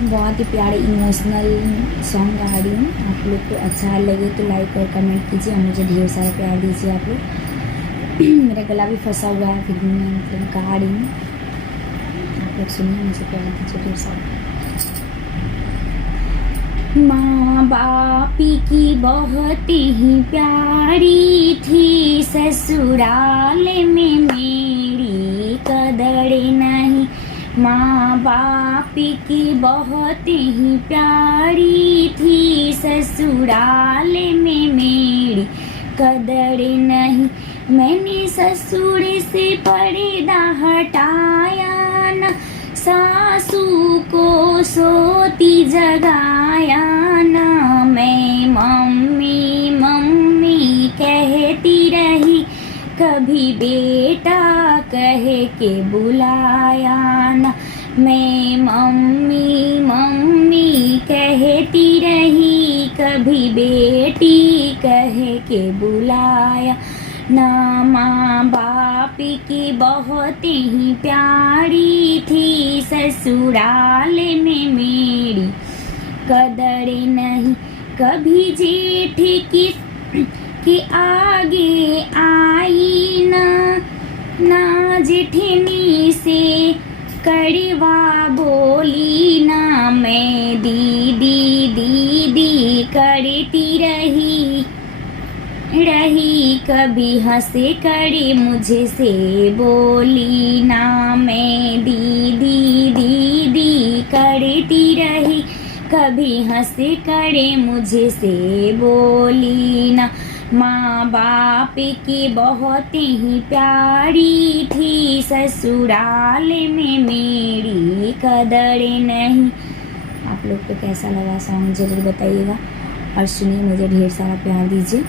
बहुत ही प्यारे emotional song गा रही हूँ। आप लोग को अच्छा लगे तो लाइक और कमेंट कीजिए और मुझे ढेर सारा प्यार दीजिए आप लोग। मेरा गला भी फंसा हुआ है, फिर भी मैं मतलब गा रही हूँ। आप लोग सुनिए, मुझे प्यार दीजिए ढेर सारा। माँ बाप की बहुत ही प्यारी थी, ससुराल में मेरी कदर नहीं। माँ बाप की बहुत ही प्यारी थी, ससुराल में मेरी कदर नहीं। मैंने ससुर से पर्दा हटाया ना, सासू को सोती जगाया ना। मैं मम्मी मम्मी कहती रही, कभी बेटा कह के बुलाया ना। मैं मम्मी मम्मी कहती रही, कभी बेटी कह के बुलाया ना। माँ बाप की बहुत ही प्यारी थी, ससुराल में मेरी कदर नहीं। कभी जेठ के आगे आई ना, ना जेठनी से कड़वा बोली ना। मैं दीदी दीदी करती रही, कभी हंसे करे मुझे से बोली ना। मैं दीदी दीदी करती रही, कभी हंसे करे मुझे से बोली ना। माँ बाप की बहुत ही प्यारी थी, ससुराल में मेरी कदर नहीं। आप लोग को कैसा लगा सॉन्ग जरूर बताइएगा और सुनिए, मुझे ढेर सारा प्यार दीजिए।